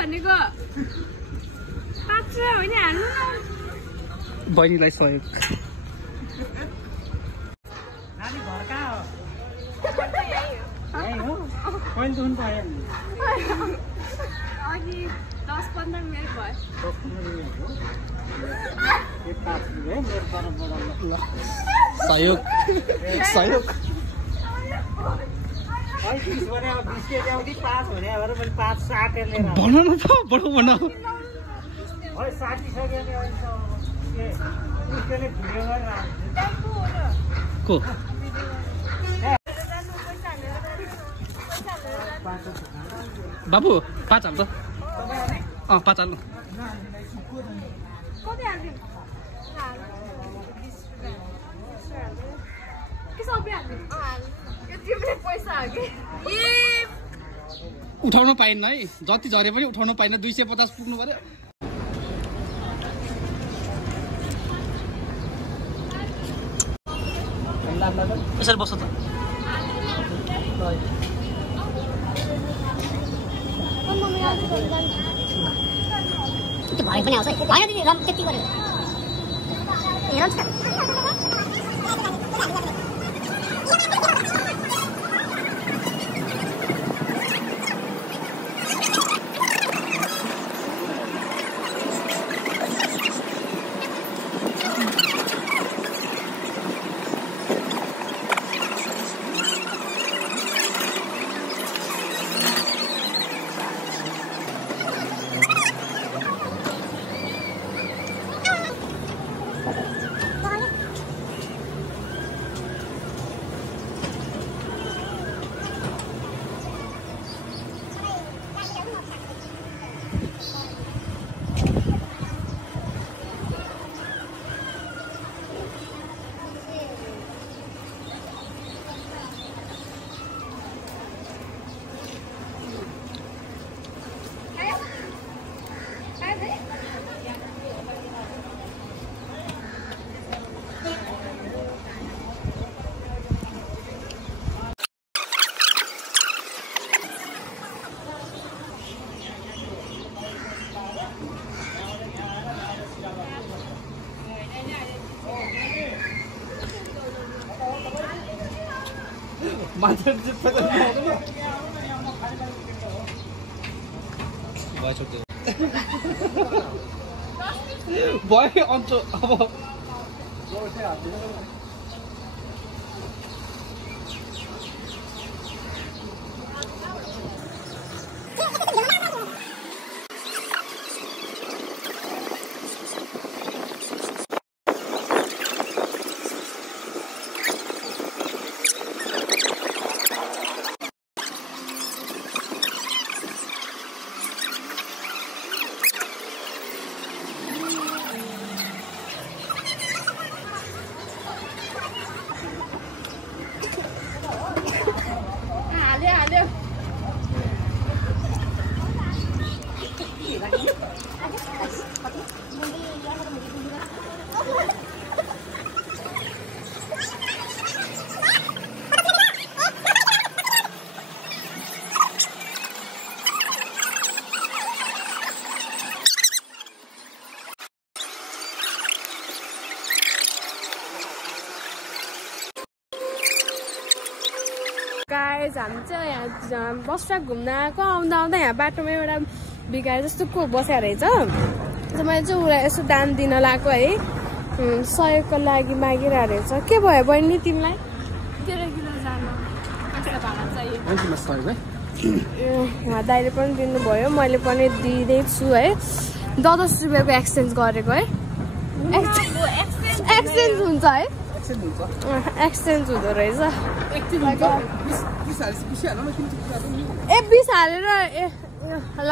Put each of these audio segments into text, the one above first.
भनेको 5 होइन हाल्नु न बहिनीलाई सहयोग नानी घर कहाँ हो यही हो कोइन दुन पायो नि अघि 10-15 मिनेट भयो 10-15 मिनेट हो एक पास है मेरो बराबर ल सहयोग सहयोग 20 भने अब 20 के ल्याउँदी 5 भने अब मैले 5 60 लिएर भन न त बडो भन ओइ 60 सक्यो नि अहिले के उसले भिडियो गरेर को बाबु 5 हाल त 5 हाल्नु कति हाल्दिनु के सबै हाल्दिनु यति पनि पैसा हो कि उठाउन पाइन्न है जति झरे पनि उठाउन पाइन्न 250 पुग्नु पर्यो यसरी बस्छ त त्यो भरे पनि आउँछ है होइन दिदी रम त्यति गरेर हेरौँ त मान्छे भयो अन्त अब गाइज हामी चाहिँ यहाँ बस ट्र्याक घुम्न आएको आउँदा आउँदा यहाँ बाटोमा एउटा भिखारी जस्तो को बसेको रहेछ मैले चाहिँ उसलाई यसो दान दिन लगाएको है सहयोगको लागि मागिरहेको रहेछ के भयो बहिनी तिमीलाई 13 किलो जानु यहाँ दाइले पनि दिनुभयो मैले पनि दिँदैछु है 10 रुपियाँको एक्सचेन्ज गरेको है एक्सचेन्ज हुन्छ है एक्सचेन्ज हुँदो रहेछ ए 20 हालेर ए ल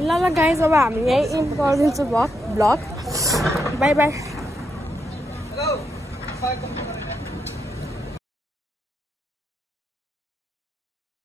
ल गाइज अब हामी यहीँ एन्ड गरिदिन्छु ब्लग बाई बाई